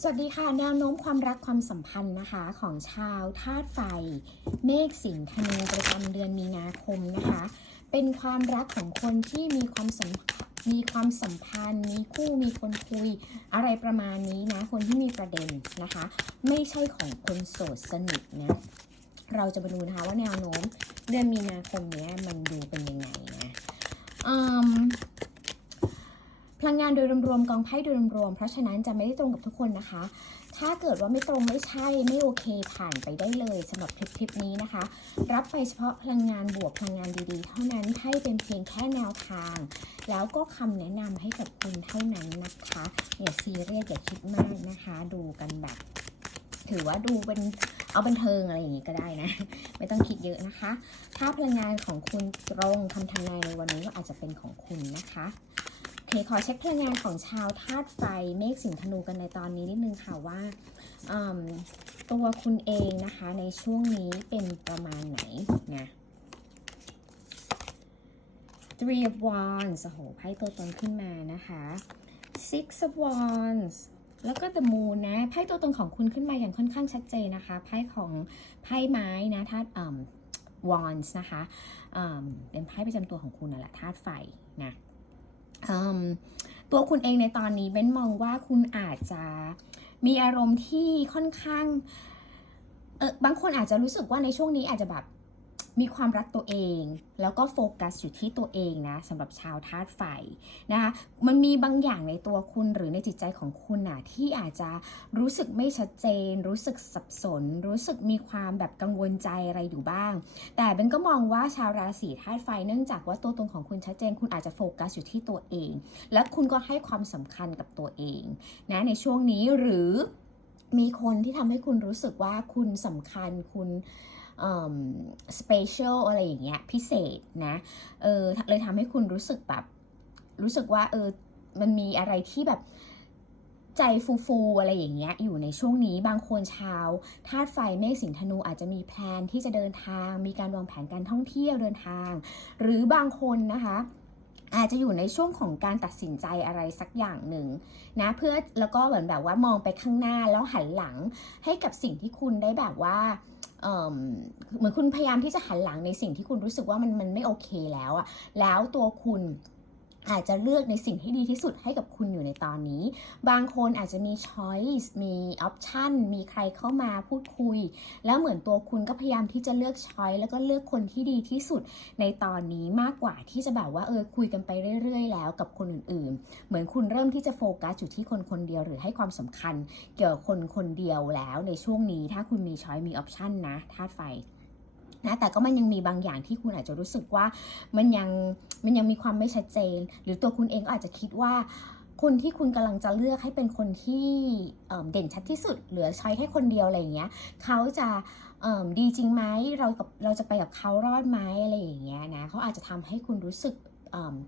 สวัสดีค่ะแนวโน้มความรักความสัมพันธ์นะคะของชาวธาตุไฟ เมษสิงห์ธนูประจำเดือนมีนาคมนะคะ เป็นความรักของคนที่มีความสัมมีความสัมพันธ์ มีคู่มีคนคุย อะไรประมาณนี้นะคนที่มีประเด็นนะคะ ไม่ใช่ของคนโสดสนิทนะเราจะมาดูนะคะว่าแนวโน้มเดือนมีนาคมเนี้ยมันดูเป็นยังไงนะอืม พลังงานโดยรวมๆกองไพ่โดยรวมๆเพราะฉะนั้นจะไม่ได้ตรงกับทุกคนนะคะ ถ้าเกิดว่าไม่ตรงไม่ใช่ไม่โอเคผ่านไปได้เลยสำหรับคลิปคลิปนี้นะคะ รับไปเฉพาะพลังงานบวกพลังงานดีๆ เท่านั้นให้เป็นเพียงแค่แนวทาง แล้วก็คำแนะนำให้กับคุณเท่านั้นนะคะอย่าซีเรียสอย่าคิดมากนะคะ ดูกันแบบ ถือว่าดูเป็นเอาบันเทิงอะไรอย่างนี้ก็ได้นะ ไม่ต้องคิดเยอะนะคะ ถ้าพลังงานของคุณตรงคำทำนายในวันนี้ก็อาจจะเป็นของคุณนะคะ คขอเช็คพลังงานของชาวธาตุไฟเมษสิงธนูกันในตอนนี้นิดนึงค่ะว่าตัวคุณเองนะคะในช่วงนี้เป็นประมาณไหนนะ Three of Wands โอ้โหไพ่ตัวตนขึ้นมานะคะ Six of Wands แล้วก็ The Moon นะไพ่ตัวตนของคุณขึ้นมาอย่างค่อนข้างชัดเจนนะคะไพ่ของไพ่ไม้นะธาตุวอืม Wands นะคะ เป็นไพ่ประจำตัวของคุณนั่นแหละธาตุไฟนะ ตัวคุณเองในตอนนี้เบ้นมองว่าคุณอาจจะมีอารมณ์ที่ค่อนข้างเออบางคนอาจจะรู้สึกว่าในช่วงนี้อาจจะแบบ มีความรักตัวเอง แล้วก็โฟกัสอยู่ที่ตัวเองนะสำหรับชาวธาตุไฟนะคะมันมีบางอย่างในตัวคุณหรือในจิตใจของคุณน่ะที่อาจจะรู้สึกไม่ชัดเจน รู้สึกสับสน รู้สึกมีความแบบกังวลใจอะไรอยู่บ้าง แต่เบนก็มองว่าชาวราศีธาตุไฟเนื่องจากว่าตัวตนของคุณชัดเจน คุณอาจจะโฟกัสอยู่ที่ตัวเอง และคุณก็ให้ความสำคัญกับตัวเองนะในช่วงนี้หรือมีคนที่ทำให้คุณรู้สึกว่าคุณสำคัญคุณ สเปเชียลอะไรอย่างเงี้ยพิเศษนะเออเลยทำให้คุณรู้สึกแบบ รู้สึกว่าเออมันมีอะไรที่แบบใจฟูๆอะไรอย่างเงี้ยอยู่ในช่วงนี้บางคนชาวธาตุไฟเมษสิงห์ธนูอาจจะมีแพลนที่จะเดินทาง มีการวางแผนการท่องเที่ยวเดินทาง หรือบางคนนะคะอาจจะอยู่ในช่วงของการตัดสินใจอะไรสักอย่างหนึ่งนะเพื่อแล้วก็เหมือนแบบว่ามองไปข้างหน้าแล้วหันหลังให้กับสิ่งที่คุณได้แบบว่า เหมือนคุณพยายามที่จะหันหลังในสิ่งที่คุณรู้สึกว่ามันมันไม่โอเคแล้วอะแล้วตัวคุณ อาจจะเลือกในสิ่งที่ดีที่สุดให้กับคุณอยู่ในตอนนี้ บางคนอาจจะมี choice มี option มีใครเข้ามาพูดคุย แล้วเหมือนตัวคุณก็พยายามที่จะเลือก choice แล้วก็เลือกคนที่ดีที่สุดในตอนนี้มากกว่าที่จะแบบว่าเออคุยกันไปเรื่อย ๆ แล้วกับคนอื่นๆ เหมือนคุณเริ่มที่จะโฟกัสอยู่ที่คนคนเดียวหรือให้ความสำคัญ เกี่ยวกับคนคนเดียวแล้วในช่วงนี้ถ้าคุณมีช้อยมีออปชันนะธาตุไฟ นะแต่ก็มันยังมีบางอย่างที่คุณอาจจะรู้สึกว่ามันยังมันยังมีความไม่ชัดเจน หรือตัวคุณเองก็อาจจะคิดว่าคนที่คุณกำลังจะเลือกให้เป็นคนที่เเด่นชัดที่สุด เหลือใช้แค่คนเดียวอะไรอย่างเงี้ยเขาจะดีจริงไหมเรากับเราจะไปกับเขารอดไหมอะไรอย่างเงี้ยนะเขาอาจจะทำให้คุณรู้สึก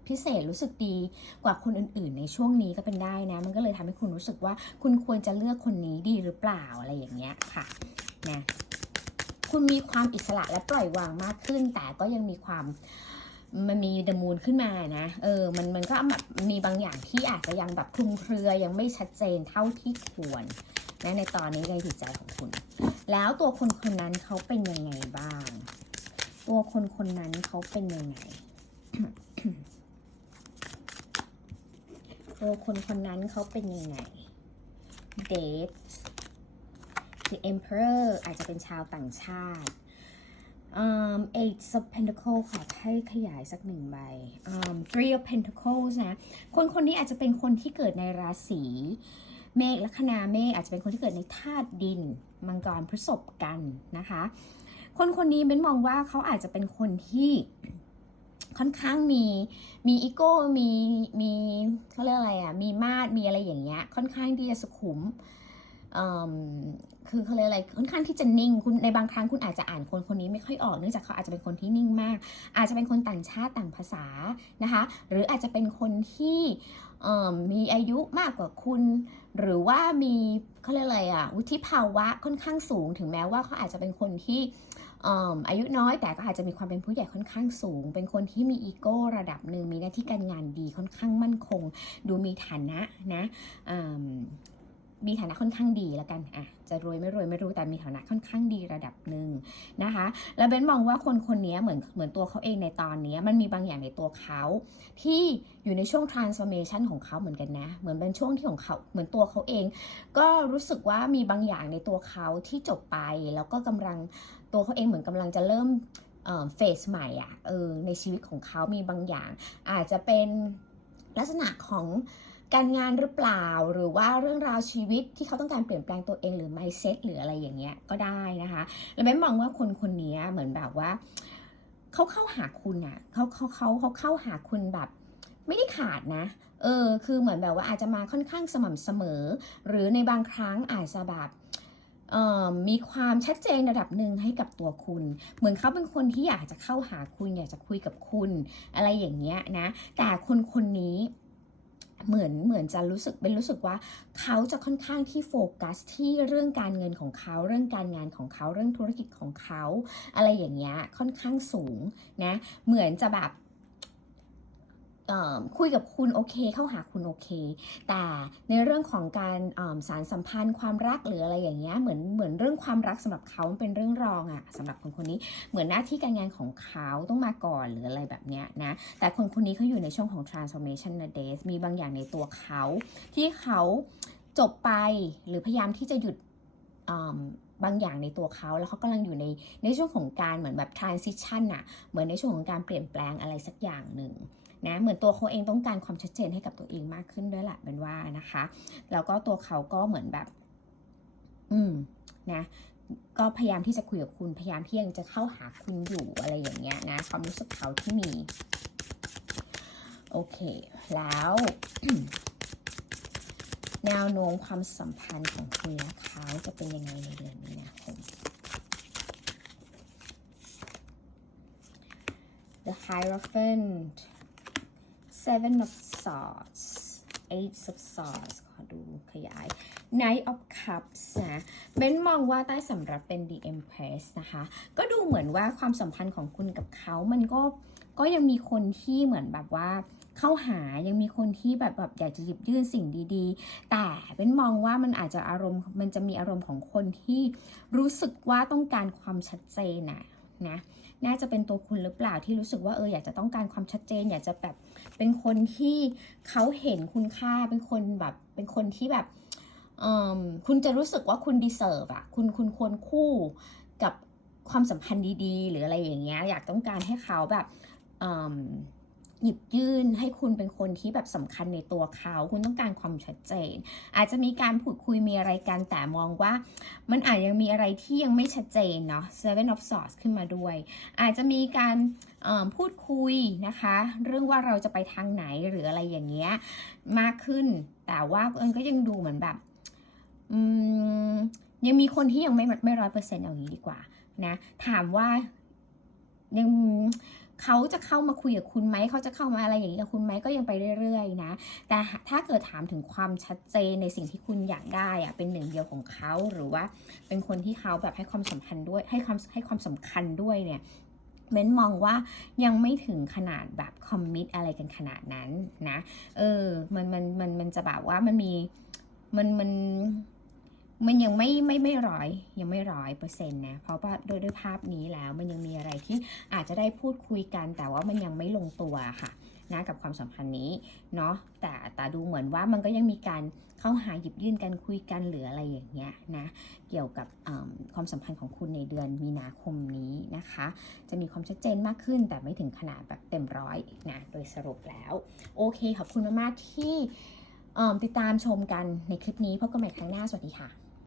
พิเศษรู้สึกดีกว่าคนอื่นๆ ในช่วงนี้ก็เป็นได้นะ มันก็เลยทำให้คุณรู้สึกว่าคุณควรจะเลือกคนนี้ดีหรือเปล่าอะไรอย่างเงี้ยค่ะนะ คุณมีความอิสระและปล่อยวางมากขึ้น แต่ก็ยังมีความมันมีเดมูนขึ้นมานะ เออ มันมันก็แบบมีบางอย่างที่อาจจะยังแบบคลุมเครือยังไม่ชัดเจนเท่าที่ควรนะในตอนนี้ในจิตใจของคุณ แล้วตัวคนคนนั้นเขาเป็นยังไงบ้าง ตัวคนคนนั้นเขาเป็นยังไง ตัวคนคนนั้นเขาเป็นยังไง date the emperor อาจจะเป็นชาวต่างชาติ um, eight of pentacle ขอให้ขยายสักหนึ่งใบ um, three of pentacles นะ คนคนนี้อาจจะเป็นคนที่เกิดในราศีเมษลัคนาเมษอาจจะเป็นคนที่เกิดในธาตุดิน มังกรพฤษภกันนะคะ คนคนนี้เบนมองว่าเขาอาจจะเป็นคนที่ค่อนข้างมีมีอีโก้มีมีเขาเรียกอะไรอะมีมาดมีอะไรอย่างเงี้ยค่อนข้างที่จะสุขุม คือเขาเรียกอะไรค่อนข้างที่จะนิ่งคุณในบางครั้งคุณอาจจะอ่านคนคนนี้ไม่ค่อยออกเนื่องจากเขาอาจจะเป็นคนที่นิ่งมาก อาจจะเป็นคนต่างชาติต่างภาษานะคะหรืออาจจะเป็นคนที่มีอายุมากกว่าคุณ หรือว่ามีเขาเรียกอะไรอะวุฒิภาวะค่อนข้างสูง ถึงแม้ว่าเขาอาจจะเป็นคนที่ออายุน้อยแต่ก็อาจจะมีความเป็นผู้ใหญ่ค่อนข้างสูง เป็นคนที่มีอีโก้ระดับหนึ่งมีหน้าที่การงานดีค่อนข้างมั่นคง ดูมีฐานะนะ มีฐานะค่อนข้างดีแล้วกันอะจะรวยไม่รวยไม่รู้แต่มีฐานะค่อนข้างดีระดับหนึ่งนะคะ แล้วเบนมองว่าคนคนนี้เหมือนเหมือนตัวเขาเองในตอนนี้มันมีบางอย่างในตัวเขาที่อยู่ในช่วง transformation ของเขาเหมือนกันนะ เหมือนเป็นช่วงที่ของเขาเหมือนตัวเขาเอง ก็รู้สึกว่ามีบางอย่างในตัวเขาที่จบไป แล้วก็กำลังตัวเขาเองเหมือนกำลังจะเริ่มเฟสใหม่อะเออในชีวิตของเขามีบางอย่าง อาจจะเป็นลักษณะของ การงานหรือเปล่า หรือว่าเรื่องราวชีวิตที่เขาต้องการเปลี่ยนแปลงตัวเองหรือ mindset หรืออะไรอย่างเงี้ยก็ได้นะคะแล้วแม่มองว่าคนคนนี้เหมือนแบบว่าเขาเข้าหาคุณอะเขาเขาเขาเขาเข้าหาคุณแบบไม่ได้ขาดนะ เออ คือเหมือนแบบว่าอาจจะมาค่อนข้างสม่ำเสมอ หรือในบางครั้งอาจจะแบบมีความชัดเจนระดับหนึ่งให้กับตัวคุณ เหมือนเขาเป็นคนที่อยากจะเข้าหาคุณ อยากจะคุยกับคุณ อะไรอย่างเงี้ยนะ แต่คนคนนี้ เหมือนเหมือนจะรู้สึกเป็นรู้สึกว่าเขาจะค่อนข้างที่โฟกัสที่เรื่องการเงินของเขา เรื่องการงานของเขาเรื่องธุรกิจของเขา อะไรอย่างเงี้ยค่อนข้างสูงนะเหมือนจะแบบ คุยกับคุณโอเคเข้าหาคุณโอเค แต่ในเรื่องของการสารสัมพันธ์ความรักหรืออะไรอย่างเงี้ยเหมือนเหมือนเรื่องความรักสำหรับเขามันเป็นเรื่องรองอะสำหรับคนคนนี้เหมือนหน้าที่การงานของเขาต้องมาก่อนหรืออะไรแบบเนี้ยนะแต่คนคนนี้เขาอยู่ในช่วงของ transformation นะ d a y s มีบางอย่างในตัวเขาที่เขาจบไปหรือพยายามที่จะหยุดบางอย่างในตัวเขาแล้วเขากำลังอยู่ในในช่วงของการเหมือนแบบ transition อะเหมือนในช่วงของการเปลี่ยนแปลงอะไรสักอย่างหนึ่ง นะเหมือนตัวเขาเองต้องการความชัดเจนให้กับตัวเองมากขึ้นด้วยแหละเป็นว่านะคะ แล้วก็ตัวเขาก็เหมือนแบบ อืมนะก็พยายามที่จะคุยกับคุณพยายามที่ยังจะเข้าหาคุณอยู่อะไรอย่างเงี้ยนะความรู้สึกเขาที่มี โอเค แล้วแนวโน้มความสัมพันธ์ของคุณและเขาจะเป็นยังไงในเดือนมีนาคม The Hierophant Seven of Swords Eight of Swords ขอดูขยาย Knight of Cups นะเบนมองว่าใต้สำรับเป็น The Empress นะคะ ก็ดูเหมือนว่าความสัมพันธ์ของคุณกับเขา มันก็ ก็ยังมีคนที่เหมือนแบบว่าเข้าหา ยังมีคนที่แบบแบบอยากจะหยิบยื่นสิ่งดีๆ แต่เป็นมองว่ามันอาจจะอารมณ์ มันจะมีอารมณ์ของคนที่รู้สึกว่าต้องการความชัดเจนนะ นะน่าจะเป็นตัวคุณหรือเปล่าที่รู้สึกว่าเอออยากจะต้องการความชัดเจน อยากจะแบบเป็นคนที่เขาเห็นคุณค่าเป็นคนแบบเป็นคนที่แบบคุณจะรู้สึกว่าคุณดีเซิร์ฟอะคุณคุณควรคู่กับความสัมพันธ์ดีๆ หรืออะไรอย่างเงี้ยอยากต้องการให้เขาแบบ หยิบยื่นให้คุณเป็นคนที่แบบสำคัญในตัวเขา คุณต้องการความชัดเจน อาจจะมีการพูดคุยมีอะไรกันแต่มองว่า มันอาจยังมีอะไรที่ยังไม่ชัดเจนเนาะ Seven of Swords ขึ้นมาด้วย อาจจะมีการพูดคุยนะคะ เรื่องว่าเราจะไปทางไหนหรืออะไรอย่างเงี้ยมากขึ้น แต่ว่าเอิญก็ยังดูเหมือนแบบยังมีคนที่ยังไม่ไม่ร้อยเปอร์เซ็นต์อย่างนี้ดีกว่านะถามว่ายัง เขาจะเข้ามาคุยกับคุณไหมเขาจะเข้ามาอะไรอย่างนี้กับคุณไหมก็ยังไปเรื่อยๆนะแต่ถ้าเกิดถามถึงความชัดเจนในสิ่งที่คุณอยากได้อะเป็นหนึ่งเดียวของเขาหรือว่า เป็นคนที่เขาแบบให้ความสำคัญด้วยให้ความให้ความสำคัญด้วยเนี่ยเม้นมองว่ายังไม่ถึงขนาดแบบคอมมิตอะไรกันขนาดนั้นนะ เออ มันมันมันมันจะแบบว่ามันมีมันมัน มันยังไม่ไม่ไม่ร้อยยังไม่ร้อยเปอร์เซ็นต์นะเพราะว่าโดยด้วยภาพนี้แล้วมันยังมีอะไรที่อาจจะได้พูดคุยกัน แต่ว่ามันยังไม่ลงตัวค่ะนะกับความสัมพันธ์นี้เนาะแต่แต่ดูเหมือนว่ามันก็ยังมีการเข้าหาหยิบยื่นกันคุยกันหรืออะไรอย่างเงี้ยนะเกี่ยวกับความสัมพันธ์ของคุณในเดือนมีนาคมนี้นะคะ จะมีความชัดเจนมากขึ้น แต่ไม่ถึงขนาดแบบเต็มร้อยนะโดยสรุปแล้ว โอเคขอบคุณมากๆที่ติดตามชมกันในคลิปนี้พบกันใหม่ครั้งหน้าสวัสดีค่ะ